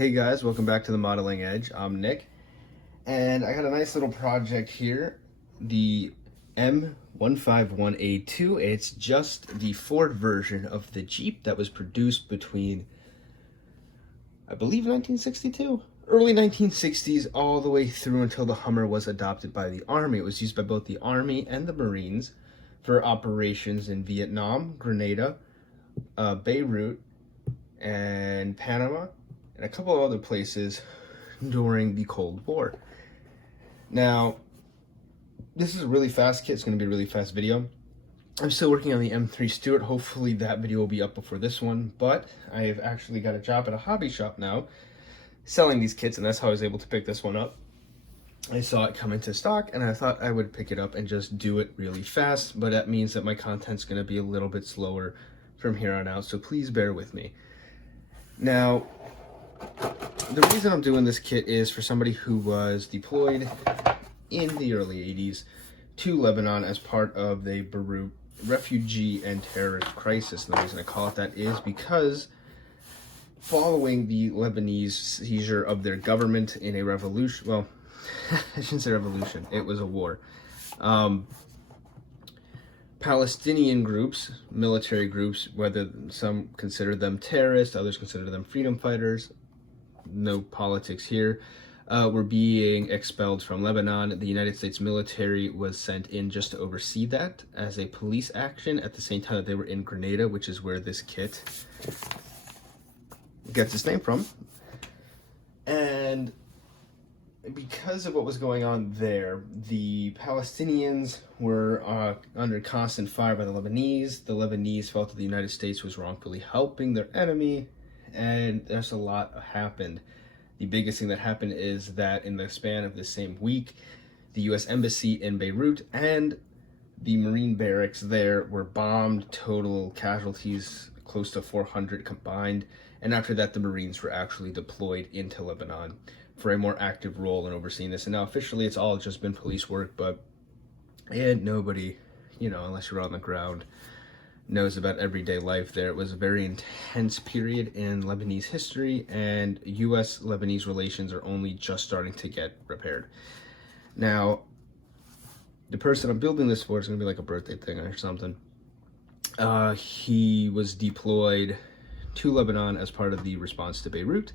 Hey guys, welcome back to the Modeling Edge. I'm Nick, and I got a nice little project here, the M151A2. It's just the Ford version of the Jeep that was produced between, I believe, 1962? Early 1960s, all the way through until the Hummer was adopted by the Army. It was used by both the Army and the Marines for operations in Vietnam, Grenada, Beirut, and Panama, and a couple of other places during the Cold War. Now, this is a really fast kit. It's going to be a really fast video. I'm still working on the M3 Stuart. Hopefully that video will be up before this one, but I have actually got a job at a hobby shop now selling these kits, and that's how I was able to pick this one up. I saw it come into stock, and I thought I would pick it up and just do it really fast, but that means that my content's going to be a little bit slower from here on out, so please bear with me. Now, the reason I'm doing this kit is for somebody who was deployed in the early 80s to Lebanon as part of the Beirut refugee and terrorist crisis. And the reason I call it that is because following the Lebanese seizure of their government in a revolution, well, I shouldn't say revolution, it was a war. Palestinian groups, military groups, whether some consider them terrorists, others consider them freedom fighters, no politics here, were being expelled from Lebanon. The United States military was sent in just to oversee that as a police action at the same time that they were in Grenada, which is where this kit gets its name from. And because of what was going on there, the Palestinians were under constant fire by the Lebanese. The Lebanese felt that the United States was wrongfully helping their enemy, and there's a lot happened. The biggest thing that happened is that in the span of the same week, the U.S. Embassy in Beirut and the Marine barracks there were bombed, total casualties close to 400 combined, and after that the Marines were actually deployed into Lebanon for a more active role in overseeing this. And now officially it's all just been police work, but nobody, unless you're on the ground, knows about everyday life there. It was a very intense period in Lebanese history, and U.S.-Lebanese relations are only just starting to get repaired. Now, the person I'm building this for is going to be like a birthday thing or something. He was deployed to Lebanon as part of the response to Beirut,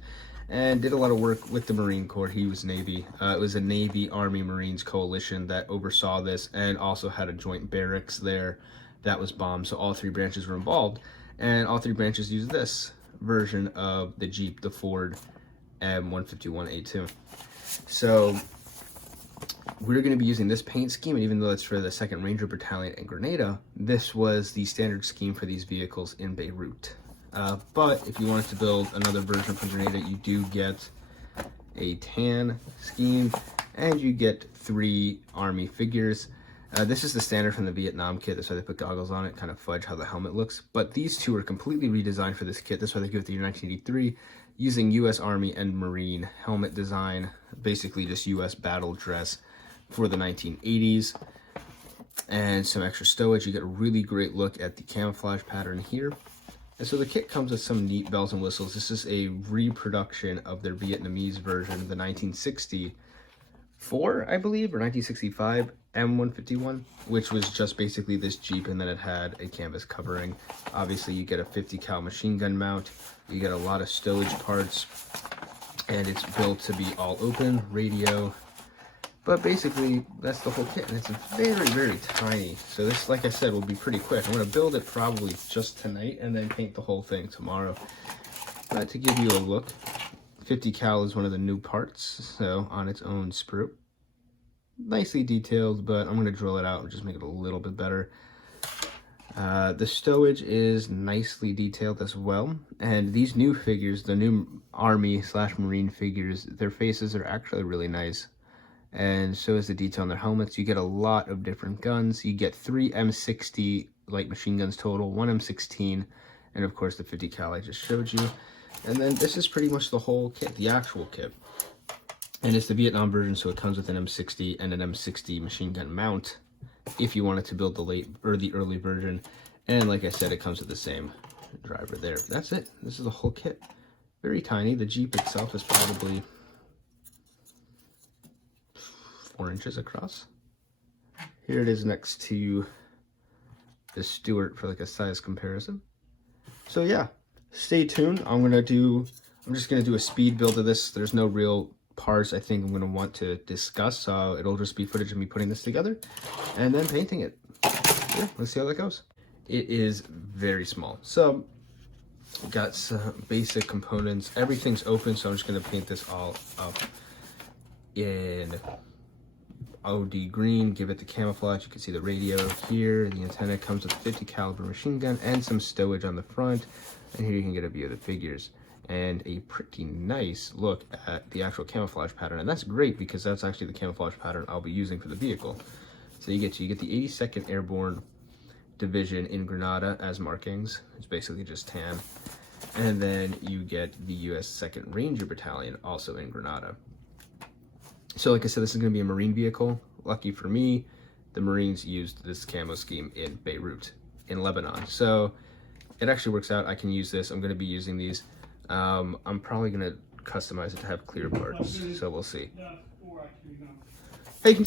and did a lot of work with the Marine Corps. He was Navy. It was a Navy, Army, Marines coalition that oversaw this and also had a joint barracks there that was bombed. So all three branches were involved, and all three branches used this version of the Jeep, the Ford M151A2. So we're going to be using this paint scheme, and even though it's for the 2nd Ranger Battalion in Grenada, this was the standard scheme for these vehicles in Beirut. But if you wanted to build another version from Grenada, you do get a tan scheme, and you get 3 Army figures. This is the standard from the Vietnam kit. That's why they put goggles on it, kind of fudge how the helmet looks. But these two are completely redesigned for this kit. That's why they give it the year 1983, using U.S. Army and Marine helmet design, basically just U.S. battle dress for the 1980s. And some extra stowage. You get a really great look at the camouflage pattern here. And so the kit comes with some neat bells and whistles. This is a reproduction of their Vietnamese version, the 1964, I believe, or 1965 M151, which was just basically this Jeep, and then it had a canvas covering. Obviously, you get a 50 cal machine gun mount. You get a lot of stowage parts, and it's built to be all open, radio. But basically, that's the whole kit, and it's very, very tiny. So this, like I said, will be pretty quick. I'm going to build it probably just tonight and then paint the whole thing tomorrow. But to give you a look, 50 cal is one of the new parts, so on its own sprue. Nicely detailed, but I'm going to drill it out and just make it a little bit better. The stowage is nicely detailed as well. And these new figures, the new Army/Marine figures, their faces are actually really nice. And so is the detail on their helmets. You get a lot of different guns. You get 3 M60 light machine guns total, 1 M16, and of course the 50 cal I just showed you. And then this is pretty much the whole kit, the actual kit. And it's the Vietnam version, so it comes with an M60 and an M60 machine gun mount if you wanted to build the late or the early version. And like I said, it comes with the same driver there. That's it. This is the whole kit. very tiny. The Jeep itself is probably 4 inches across. Here it is next to the Stewart for like a size comparison. So yeah, stay tuned. I'm just gonna do a speed build of this. There's no real parts I think I'm gonna want to discuss, so it'll just be footage of me putting this together and then painting it. Yeah, let's see how that goes. It is very small, so got some basic components. Everything's open, so I'm just gonna paint this all up in OD green, give it the camouflage. You can see the radio here. The antenna comes with a 50 caliber machine gun and some stowage on the front. And here you can get a view of the figures and a pretty nice look at the actual camouflage pattern. And that's great because that's actually the camouflage pattern I'll be using for the vehicle. So you get the 82nd Airborne Division in Grenada as markings. It's basically just tan. And then you get the US 2nd Ranger Battalion also in Grenada. So like I said, this is going to be a Marine vehicle. Lucky for me, the Marines used this camo scheme in Beirut, in Lebanon. So it actually works out. I can use this. I'm going to be using these. I'm probably going to customize it to have clear parts. So we'll see. Hey,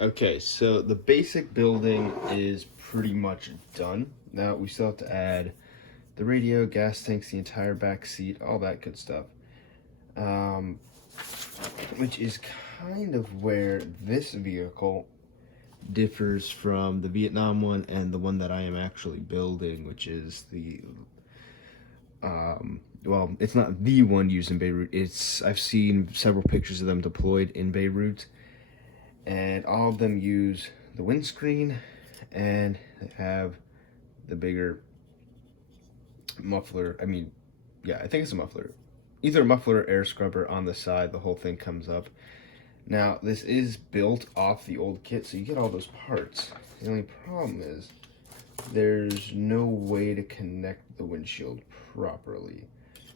Okay, so the basic building is pretty much done. Now we still have to add the radio, gas tanks, the entire back seat, all that good stuff. Which is kind of where this vehicle differs from the Vietnam one and the one that I am actually building, which is the well, it's not the one used in Beirut. I've seen several pictures of them deployed in Beirut, and all of them use the windscreen, and they have the bigger muffler. I mean, yeah, I think it's a muffler. Either a muffler or air scrubber on the side. The whole thing comes up. Now, this is built off the old kit, so you get all those parts. The only problem is there's no way to connect the windshield properly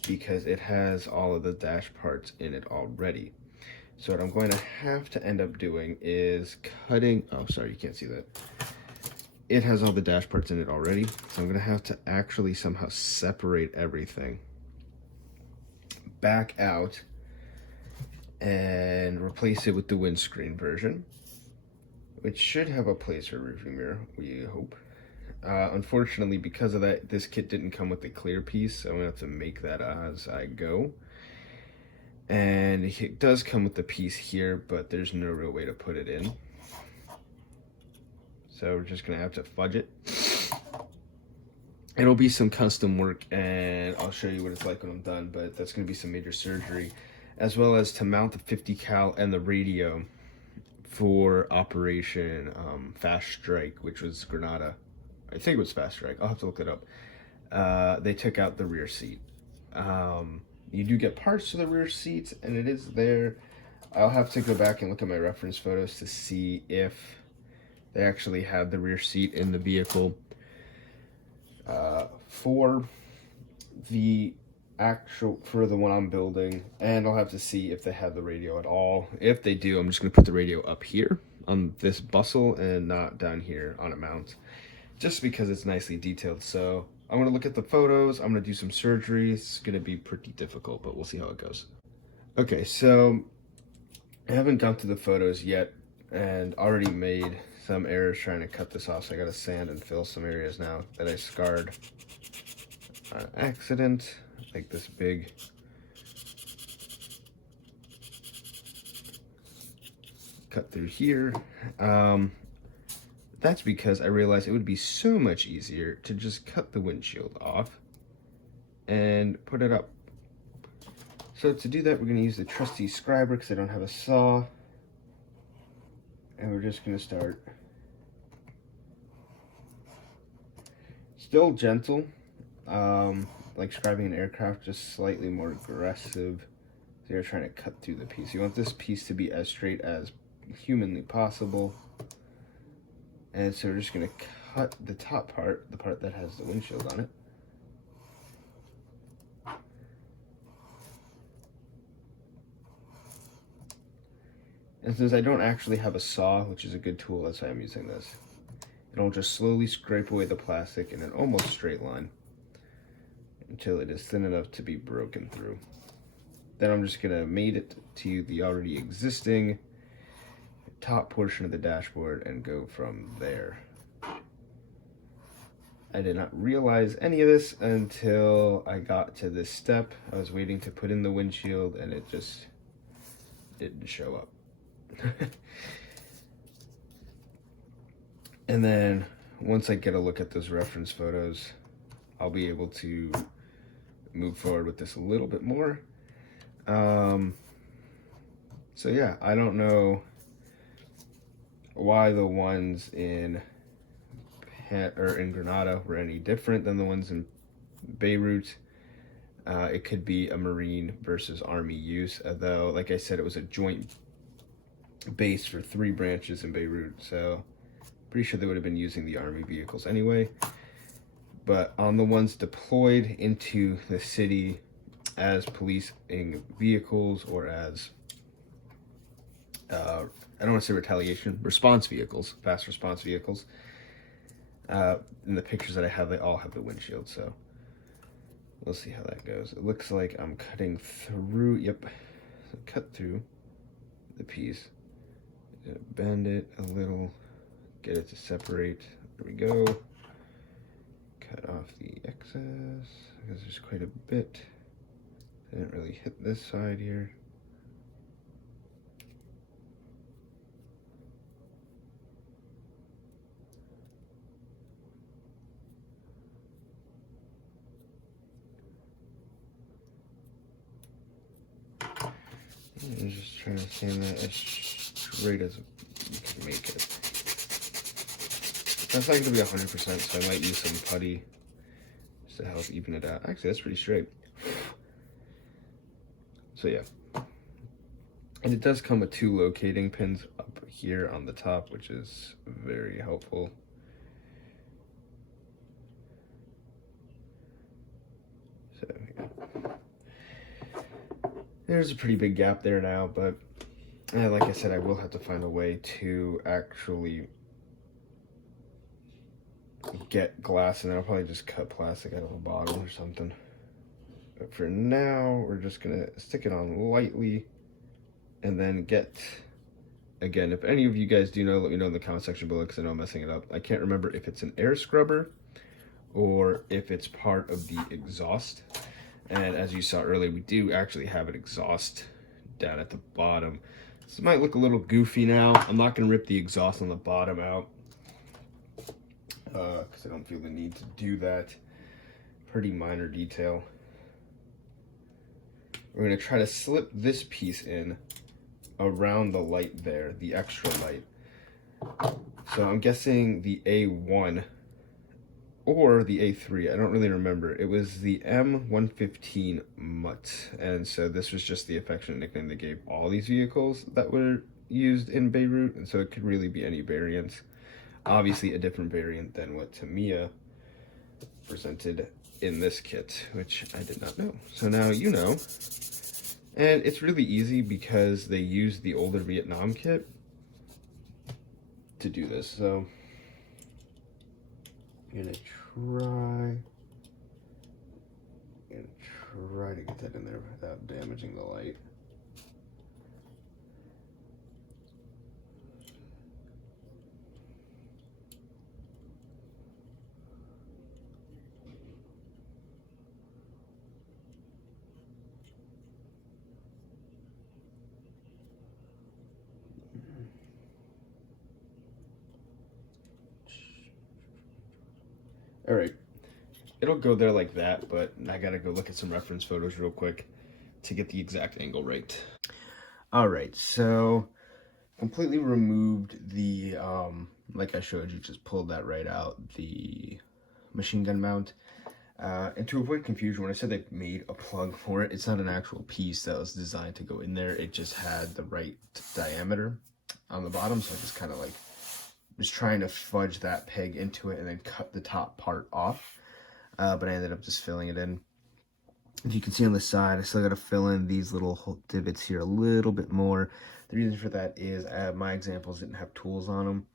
because it has all of the dash parts in it already. So what I'm going to have to end up doing is cutting, oh sorry, you can't see that. It has all the dash parts in it already, so I'm going to have to actually somehow separate everything back out and replace it with the windscreen version, which should have a place for a rearview mirror, we hope. Unfortunately, because of that, this kit didn't come with a clear piece, so I'm going to have to make that as I go. And it does come with the piece here, but there's no real way to put it in. So we're just going to have to fudge it. It'll be some custom work, and I'll show you what it's like when I'm done, but that's going to be some major surgery, as well as to mount the 50 cal and the radio for Operation Fast Strike, which was Grenada. I think it was Fast Strike. I'll have to look it up. They took out the rear seat. You do get parts to the rear seats, and it is there. I'll have to go back and look at my reference photos to see if they actually had the rear seat in the vehicle. For the one I'm building, and I'll have to see if they have the radio at all. If they do, I'm just going to put the radio up here on this bustle and not down here on a mount, just because it's nicely detailed. So I'm going to look at the photos. I'm going to do some surgery. It's going to be pretty difficult, but we'll see how it goes. Okay, so I haven't gone through the photos yet. and already made some errors trying to cut this off, so I gotta sand and fill some areas now that I scarred on accident, like this big cut through here. That's because I realized it would be so much easier to just cut the windshield off and put it up. So to do that, we're going to use the trusty scriber because I don't have a saw. And we're just going to start still gentle, like scribing an aircraft, just slightly more aggressive. So you're trying to cut through the piece. You want this piece to be as straight as humanly possible. And so we're just going to cut the top part, the part that has the windshield on it. And since I don't actually have a saw, which is a good tool, that's why I'm using this. It'll just slowly scrape away the plastic in an almost straight line until it is thin enough to be broken through. Then I'm just going to mate it to the already existing top portion of the dashboard and go from there. I did not realize any of this until I got to this step. I was waiting to put in the windshield and it just didn't show up. And then once I get a look at those reference photos, I'll be able to move forward with this a little bit more. So yeah, I don't know why the ones in Granada were any different than the ones in Beirut. It could be a Marine versus Army use, although, like I said, it was a joint base for 3 branches in Beirut, so pretty sure they would have been using the Army vehicles anyway. But on the ones deployed into the city as policing vehicles, or as I don't want to say retaliation, response vehicles, fast response vehicles, in the pictures that I have, they all have the windshield, so we'll see how that goes. It looks like I'm cutting through, yep, so cut through the piece, bend it a little, get it to separate, there we go, cut off the excess, because there's quite a bit, I didn't really hit this side here. I'm just trying to sand that as straight as you can make it. That's not going to be 100%, so I might use some putty just to help even it out. Actually, that's pretty straight. So yeah. And it does come with 2 locating pins up here on the top, which is very helpful. So yeah. There's a pretty big gap there now, but like I said, I will have to find a way to actually get glass, and I'll probably just cut plastic out of a bottle or something. But for now, we're just gonna stick it on lightly, and then get, again, if any of you guys do know, let me know in the comment section below, because I know I'm messing it up. I can't remember if it's an air scrubber or if it's part of the exhaust. And as you saw earlier, we do actually have an exhaust down at the bottom. This might look a little goofy now. I'm not going to rip the exhaust on the bottom out, because I don't feel the need to do that. Pretty minor detail. We're going to try to slip this piece in around the light there, the extra light. So I'm guessing the A1 or the A3, I don't really remember. It was the M151A2, MUTT, and so this was just the affectionate nickname they gave all these vehicles that were used in Beirut, and so it could really be any variant. Obviously a different variant than what Tamiya presented in this kit, which I did not know. So now you know, and it's really easy because they used the older Vietnam kit to do this, so I'm gonna try to get that in there without damaging the light. All right, it'll go there like that, but I gotta go look at some reference photos real quick to get the exact angle right. All right, so completely removed the, like I showed you, just pulled that right out, the machine gun mount. And to avoid confusion, when I said they made a plug for it, it's not an actual piece that was designed to go in there. It just had the right diameter on the bottom, so I just kind of like was trying to fudge that peg into it and then cut the top part off. But I ended up just filling it in. If you can see on the side, I still got to fill in these little divots here a little bit more. The reason for that is my examples didn't have tools on them,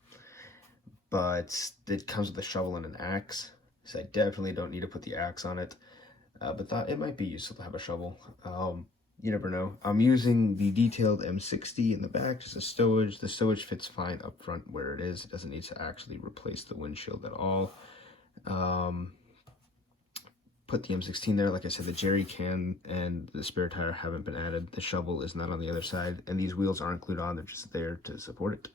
but it comes with a shovel and an axe, so I definitely don't need to put the axe on it, but thought it might be useful to have a shovel. You never know. I'm using the detailed M60 in the back, just a stowage. The stowage fits fine up front where it is. It doesn't need to actually replace the windshield at all. Put the M16 there. Like I said, the jerry can and the spare tire haven't been added. The shovel is not on the other side, and these wheels aren't glued on. They're just there to support it.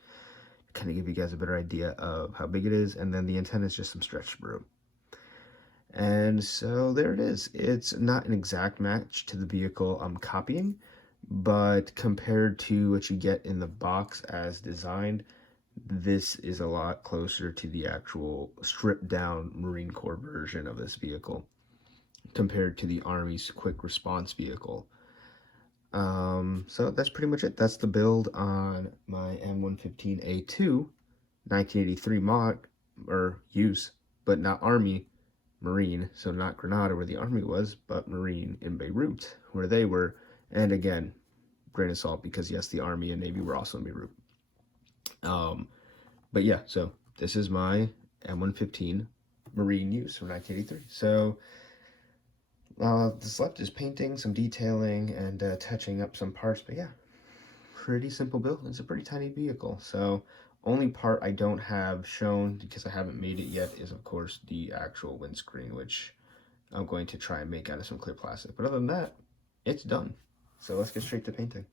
Kind of give you guys a better idea of how big it is, and then the antenna is just some stretch sprue. And so there it is. It's not an exact match to the vehicle I'm copying, but compared to what you get in the box as designed, this is a lot closer to the actual stripped down Marine Corps version of this vehicle compared to the Army's quick response vehicle. So that's pretty much it. That's the build on my M151A2 1983 mod, or use, but not Army, Marine. So not Grenada where the Army was, but Marine in Beirut where they were. And again, grain of salt, because yes, the Army and Navy were also in Beirut. But yeah, so this is my M115 Marine use from 1983. So this left is painting, some detailing, and touching up some parts. But yeah, pretty simple build. It's a pretty tiny vehicle. So only part I don't have shown, because I haven't made it yet, is of course the actual windscreen, which I'm going to try and make out of some clear plastic. But other than that, it's done. So let's get straight to painting.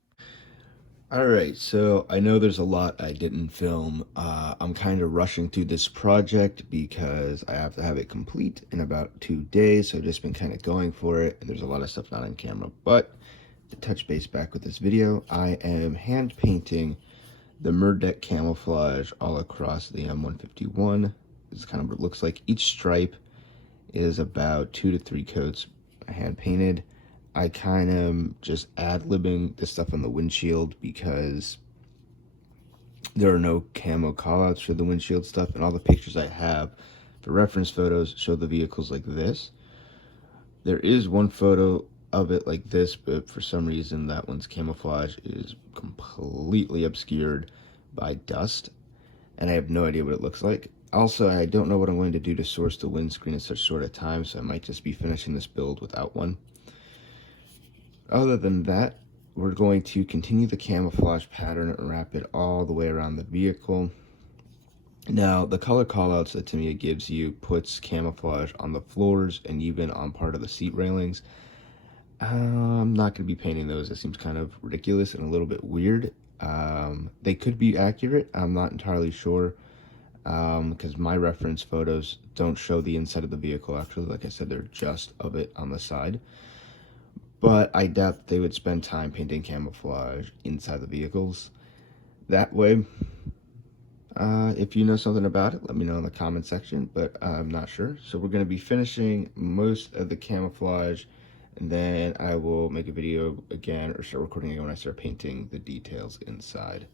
Alright, so I know there's a lot I didn't film. I'm kind of rushing through this project because I have to have it complete in about 2 days, so I've just been kind of going for it, and there's a lot of stuff not on camera. But to touch base back with this video, I am hand painting the MUTT camouflage all across the M151. This is kind of what it looks like. Each stripe is about 2 to 3 coats hand painted. I kind of just ad-libbing this stuff on the windshield because there are no camo callouts for the windshield stuff, and all the pictures I have for reference photos show the vehicles like this. There is one photo of it like this, but for some reason that one's camouflage is completely obscured by dust, and I have no idea what it looks like. Also, I don't know what I'm going to do to source the windscreen in such short a time, so I might just be finishing this build without one. Other than that, we're going to continue the camouflage pattern and wrap it all the way around the vehicle. Now, the color callouts that Tamiya gives you puts camouflage on the floors and even on part of the seat railings. I'm not going to be painting those. It seems kind of ridiculous and a little bit weird. They could be accurate. I'm not entirely sure because my reference photos don't show the inside of the vehicle. Actually, like I said, they're just of it on the side. But I doubt that they would spend time painting camouflage inside the vehicles. That way, if you know something about it, let me know in the comment section, but I'm not sure. So we're going to be finishing most of the camouflage, and then I will make a video again or start recording again when I start painting the details inside.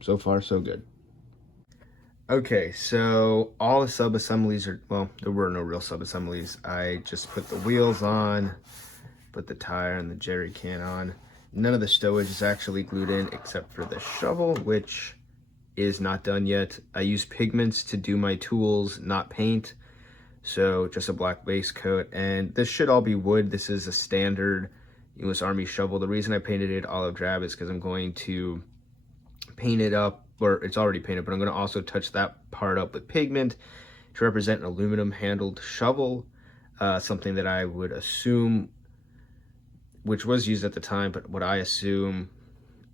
So far so good. Okay, so all the sub-assemblies are, well, there were no real sub-assemblies. I just put the wheels on, put the tire and the jerry can on. None of the stowage is actually glued in except for the shovel, which is not done yet. I use pigments to do my tools, not paint. So just a black base coat, and this should all be wood. This is a standard US Army shovel. The reason I painted it olive drab is because I'm going to paint it up, or it's already painted, but I'm going to also touch that part up with pigment to represent an aluminum handled shovel, something that I would assume, which was used at the time, but what I assume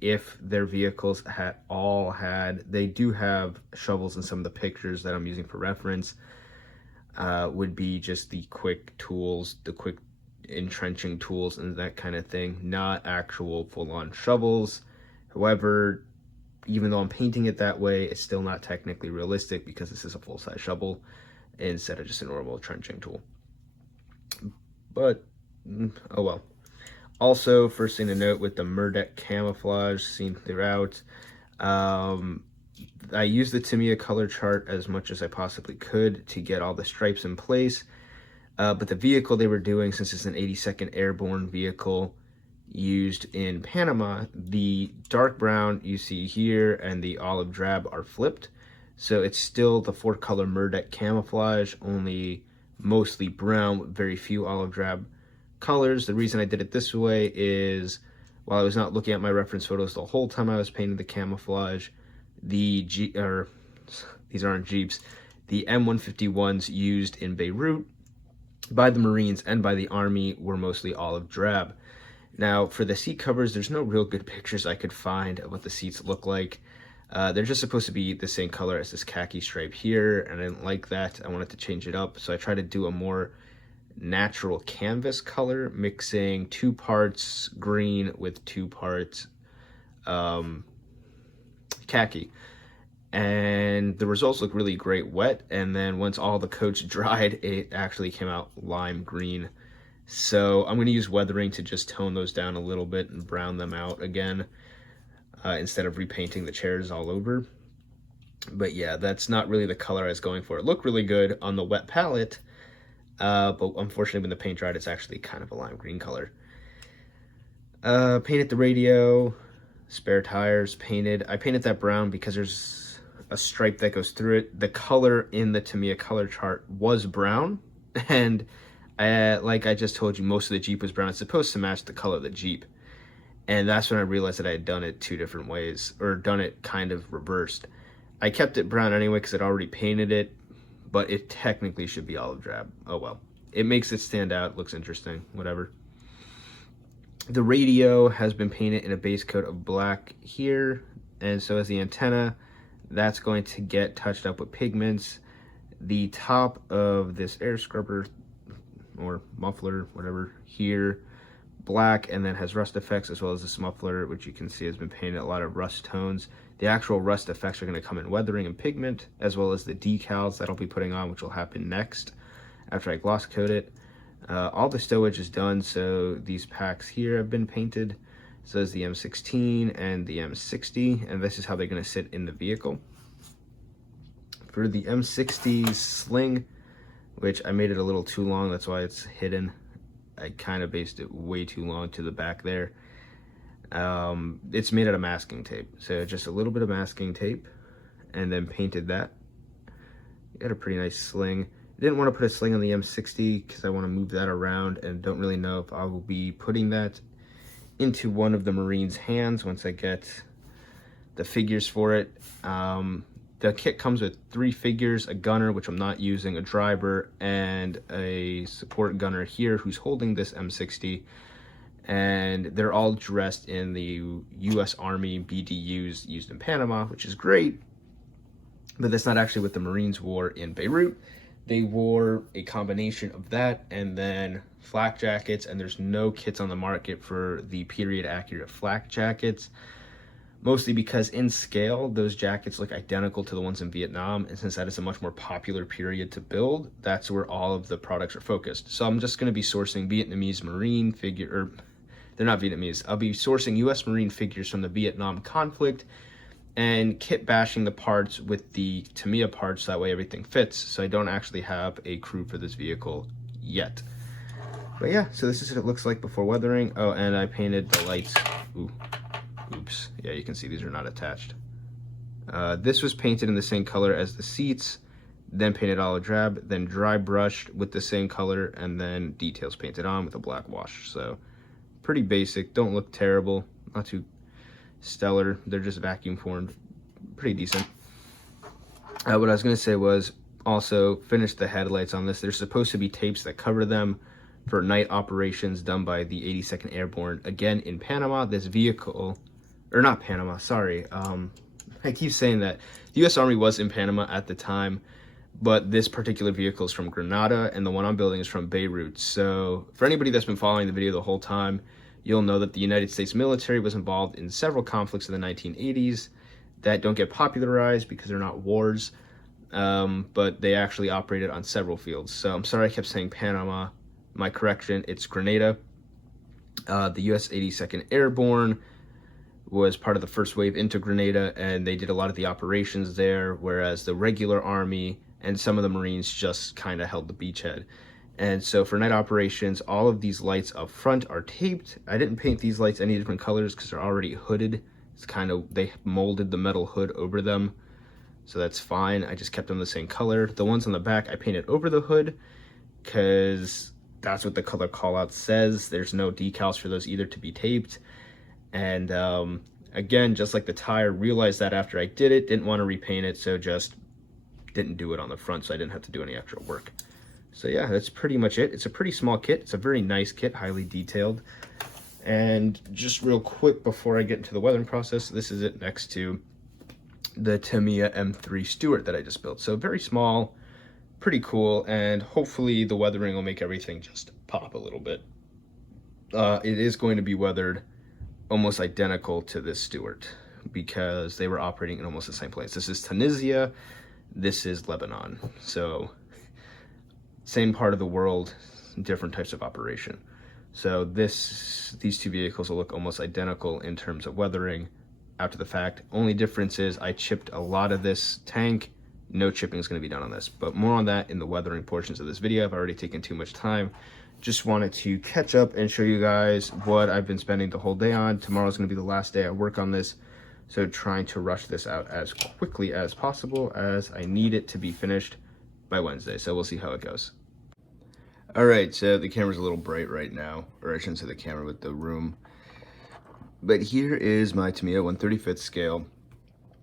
if their vehicles had, they do have shovels in some of the pictures that I'm using for reference. would be just the quick tools, the quick entrenching tools and that kind of thing, not actual full-on shovels. However, even though I'm painting it that way, it's still not technically realistic because this is a full-size shovel instead of just a normal trenching tool. But, oh well. Also, first thing to note with the MUTT camouflage seen throughout, I used the Tamiya color chart as much as I possibly could to get all the stripes in place. But the vehicle they were doing, since it's an 82nd airborne vehicle used in Panama, the dark brown you see here and the olive drab are flipped. So it's still the 4-color MUTT camouflage, only mostly brown with very few olive drab colors. The reason I did it this way is while I was not looking at my reference photos the whole time I was painting the camouflage, these aren't Jeeps, the M151s used in Beirut by the Marines and by the Army were mostly olive drab. Now, for the seat covers, there's no real good pictures I could find of what the seats look like. They're just supposed to be the same color as this khaki stripe here, and I didn't like that. I wanted to change it up, so I tried to do a more natural canvas color, mixing 2 parts green with 2 parts khaki. And the results look really great wet, and then once all the coats dried, it actually came out lime green. So I'm going to use weathering to just tone those down a little bit and brown them out again, instead of repainting the chairs all over. But yeah, that's not really the color I was going for. It looked really good on the wet palette, but unfortunately when the paint dried, it's actually kind of a lime green color. Painted the radio, spare tires painted. I painted that brown because there's a stripe that goes through it. The color in the Tamiya color chart was brown, and like I just told you, most of the Jeep was brown. It's supposed to match the color of the Jeep, and that's when I realized that I had done it 2 different ways, or done it kind of reversed. I kept it brown anyway because I'd already painted it, but it technically should be olive drab. Oh well. It makes it stand out, looks interesting, whatever. The radio has been painted in a base coat of black here, and so is the antenna. That's going to get touched up with pigments. The top of this air scrubber or muffler, whatever, here, black, and then has rust effects, as well as this muffler, which you can see has been painted a lot of rust tones. The actual rust effects are going to come in weathering and pigment, as well as the decals that I'll be putting on, which will happen next after I gloss coat it. All the stowage is done, so these packs here have been painted. So there's the M16 and the M60, and this is how they're going to sit in the vehicle. For the M60 sling, which I made it a little too long, that's why it's hidden. I kind of based it way too long to the back there. It's made out of masking tape, so just a little bit of masking tape, and then painted that. Got a pretty nice sling. Didn't want to put a sling on the M60 because I want to move that around, and don't really know if I will be putting that into one of the Marines' hands once I get the figures for it. The kit comes with 3 figures, a gunner, which I'm not using, a driver, and a support gunner here who's holding this M60. And they're all dressed in the US Army BDUs used in Panama, which is great. But that's not actually what the Marines wore in Beirut. They wore a combination of that and then flak jackets, and there's no kits on the market for the period accurate flak jackets, mostly because in scale those jackets look identical to the ones in Vietnam, and since that is a much more popular period to build, that's where all of the products are focused. So I'm just going to be sourcing Vietnamese Marine figure, or they're not Vietnamese, I'll be sourcing US Marine figures from the Vietnam conflict and kit bashing the parts with the Tamiya parts, so that way everything fits. So I don't actually have a crew for this vehicle yet. But yeah, so this is what it looks like before weathering. Oh, and I painted the lights. Oops. Yeah, you can see these are not attached. This was painted in the same color as the seats, then painted olive drab, then dry brushed with the same color, and then details painted on with a black wash. So pretty basic, don't look terrible, not too stellar, they're just vacuum formed, pretty decent. What I was going to say was also finish the headlights on this. There's supposed to be tapes that cover them for night operations done by the 82nd Airborne, again in Panama. This vehicle, or not Panama, sorry, I keep saying that. The US Army was in Panama at the time, but this particular vehicle is from Grenada, and the one I'm building is from Beirut. So for anybody that's been following the video the whole time, you'll know that the United States military was involved in several conflicts in the 1980s that don't get popularized because they're not wars, but they actually operated on several fields. So I'm sorry I kept saying Panama. My correction, it's Grenada. The US 82nd Airborne was part of the first wave into Grenada, and they did a lot of the operations there, whereas the regular Army and some of the Marines just kind of held the beachhead. And so for night operations, all of these lights up front are taped. I didn't paint these lights any different colors because they're already hooded. It's kind of, they molded the metal hood over them, so that's fine. I just kept them the same color. The ones on the back, I painted over the hood because that's what the color call out says. There's no decals for those either to be taped. And again, just like the tire, realized that after I did it, didn't want to repaint it, so just didn't do it on the front, so I didn't have to do any extra work. So yeah, that's pretty much it. It's a pretty small kit. It's a very nice kit, highly detailed. And just real quick before I get into the weathering process, this is it next to the Tamiya M3 Stuart that I just built. So very small, pretty cool, and hopefully the weathering will make everything just pop a little bit. It is going to be weathered almost identical to this Stuart because they were operating in almost the same place. This is Tunisia, this is Lebanon. So same part of the world, different types of operation. So these two vehicles will look almost identical in terms of weathering after the fact. Only difference is I chipped a lot of this tank. No chipping is going to be done on this, but more on that in the weathering portions of this video. I've already taken too much time. Just wanted to catch up and show you guys what I've been spending the whole day on. Tomorrow's going to be the last day I work on this, so trying to rush this out as quickly as possible as I need it to be finished by Wednesday. So we'll see how it goes. All right, so the camera's a little bright right now, or I shouldn't say the camera, but the room. But here is my Tamiya 1/35th scale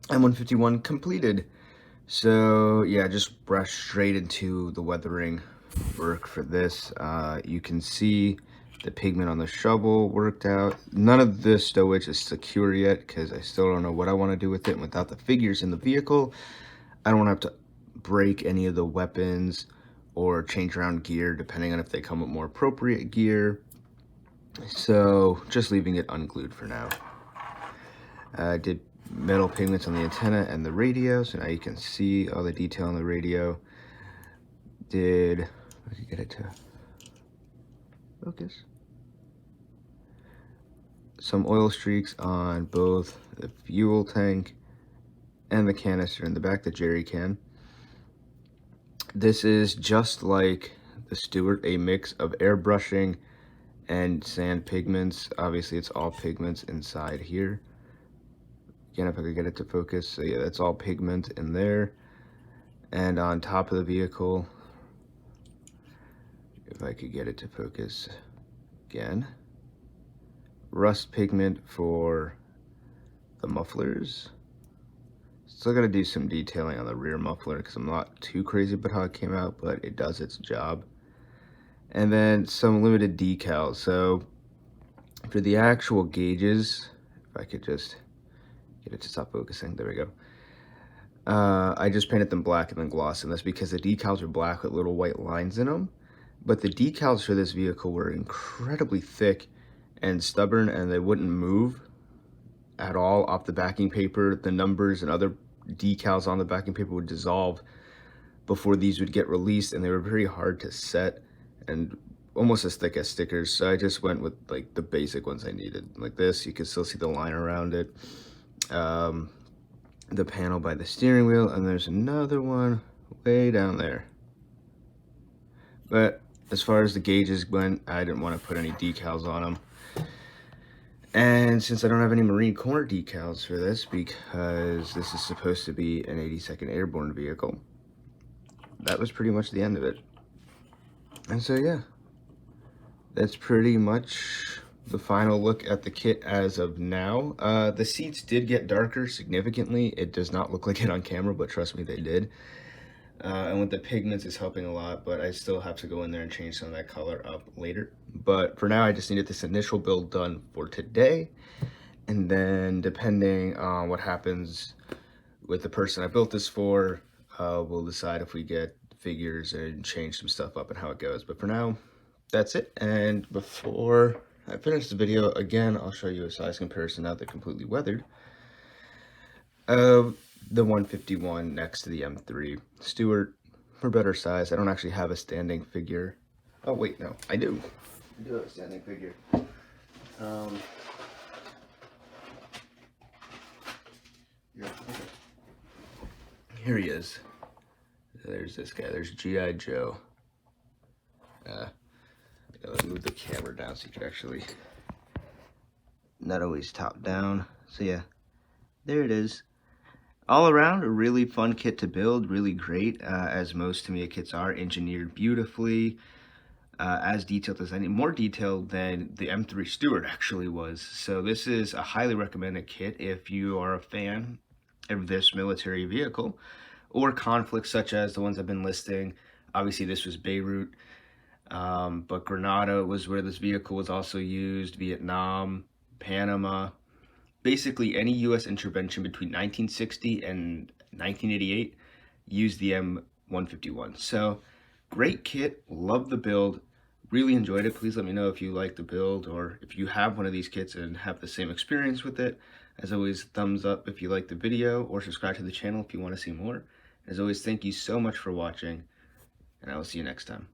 M151 completed. So yeah, just brush straight into the weathering work for this. You can see the pigment on the shovel worked out. None of the stowage is secure yet because I still don't know what I want to do with it. And without the figures in the vehicle, I don't want to have to break any of the weapons or change around gear depending on if they come with more appropriate gear. So just leaving it unglued for now. I did metal pigments on the antenna and the radio, so now you can see all the detail on the radio. Did, I could get it to focus. Some oil streaks on both the fuel tank and the canister in the back, the jerry can. This is just like the Stuart, a mix of airbrushing and sand pigments. Obviously it's all pigments inside here. Again, if I could get it to focus. So yeah, that's all pigment in there. And on top of the vehicle, if I could get it to focus again, rust pigment for the mufflers. Still got to do some detailing on the rear muffler because I'm not too crazy about how it came out, but it does its job. And then some limited decals. So for the actual gauges, if I could just get it to stop focusing, there we go. I just painted them black and then gloss, and that's because the decals are black with little white lines in them. But the decals for this vehicle were incredibly thick and stubborn, and they wouldn't move at all off the backing paper. The numbers and other decals on the backing paper would dissolve before these would get released, and they were very hard to set and almost as thick as stickers. So I just went with like the basic ones I needed. Like this, you can still see the line around it. The panel by the steering wheel, and there's another one way down there. But as far as the gauges went, I didn't want to put any decals on them. And since I don't have any Marine Corps decals for this, because this is supposed to be an 82nd Airborne vehicle, that was pretty much the end of it. And so yeah, that's pretty much the final look at the kit as of now. The seats did get darker significantly. It does not look like it on camera, but trust me, they did. And with the pigments, it's helping a lot, but I still have to go in there and change some of that color up later. But for now, I just needed this initial build done for today. And then depending on what happens with the person I built this for, we'll decide if we get figures and change some stuff up and how it goes. But for now, that's it. And before I finish the video, again, I'll show you a size comparison now they're completely weathered of the 151 next to the M3. Stewart, for better size. I don't actually have a standing figure. Oh wait, no, I do. I do have a standing figure. Here he is. There's this guy. There's G.I. Joe. Let's move the camera down so you can actually not always top down. So yeah, there it is. All around, a really fun kit to build, really great, as most Tamiya kits are, engineered beautifully, as detailed as any, more detailed than the M3 Stewart actually was. So this is a highly recommended kit if you are a fan of this military vehicle, or conflicts such as the ones I've been listing. Obviously this was Beirut, but Grenada was where this vehicle was also used, Vietnam, Panama. Basically any U.S. intervention between 1960 and 1988 used the M151. So great kit, love the build, really enjoyed it. Please let me know if you like the build or if you have one of these kits and have the same experience with it. As always, thumbs up if you like the video, or subscribe to the channel if you want to see more. As always, thank you so much for watching, and I will see you next time.